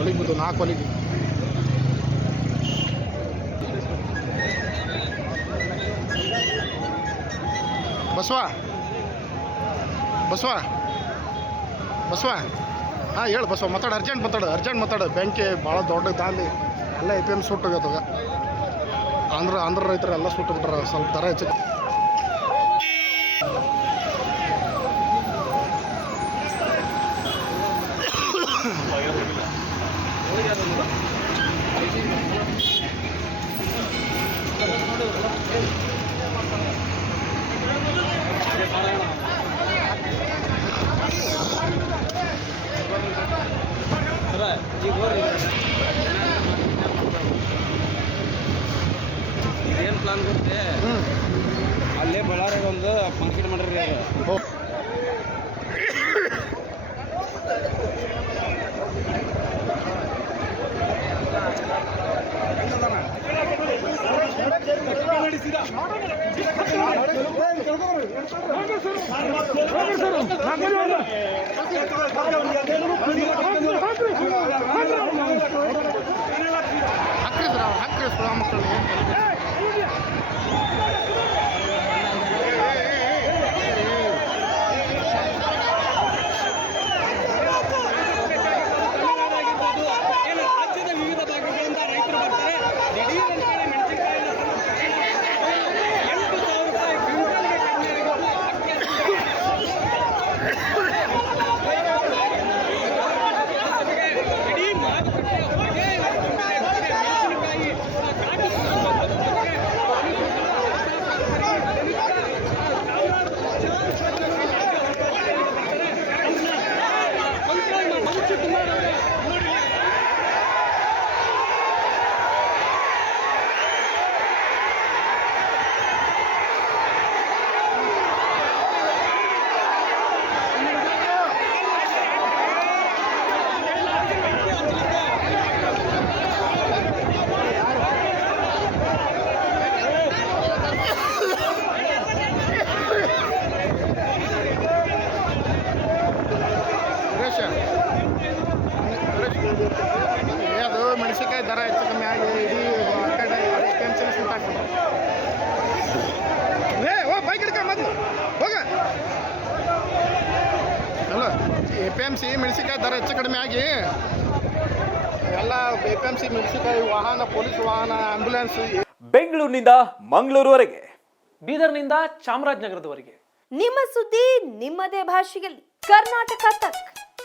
ಒಲಿಗೆ ಬಿದ್ದು ನಾಲ್ಕು ಒಲಿಗೆ ಬಸವ. ಬಸವ. ಬಸವ. ಹಾಂ, ಹೇಳು ಬಸವ, ಮಾತಾಡು ಅರ್ಜೆಂಟ್ ಮಾತಾಡು ಅರ್ಜೆಂಟ್ ಮಾತಾಡು. ಬೆಂಕಿ ಭಾಳ ದೊಡ್ಡ ದಾಲಿ. ಎಲ್ಲ ಎ ಪಿ ಎಂ ಸುಟ್ಟೋಗ್ಯತದ ಆಂಧ್ರ ಆಂಧ್ರ ರೈತರು ಎಲ್ಲ ಸುಟ್ಟು ಬಿಟ್ರ ಸ್ವಲ್ಪ ದರ ಹೆಚ್ಚು. ಇದೇನು ಪ್ಲಾನ್ ಗೊತ್ತೇ ಅಲ್ಲೇ ಬಳ್ಳಾರಿ ಒಂದು ಫಂಕ್ಷನ್ ಮಾಡ್ರಿ ಅದು ಹೋ ಹಾಕ್ರಿದ್ರ ಹಾಕ್ರಿ ಸುಳ ಮಕ್ಕಳು ಹೋಗ. ಅಲ್ಲ ಎ ಪಿ ಎಂ ಸಿ ಮೆಣಸಿನ್ಕಾಯಿ ದರ ಹೆಚ್ಚು ಕಡಿಮೆ ಆಗಿ. ಎಲ್ಲ ಎ ಪಿ ಎಂ ಸಿ ಮೆಣಸಿನ್ಕಾಯಿ ವಾಹನ ಪೊಲೀಸ್ ವಾಹನ ಆಂಬ್ಯುಲೆನ್ಸ್ ಬೆಂಗಳೂರಿನಿಂದ ಮಂಗಳೂರುವರೆಗೆ. ಬೀದರ್ನಿಂದ ಚಾಮರಾಜನಗರದವರೆಗೆ. ನಿಮ್ಮ ಸುದ್ದಿ ನಿಮ್ಮದೇ ಭಾಷೆಯಲ್ಲಿ. ಕರ್ನಾಟಕ ತಕ್.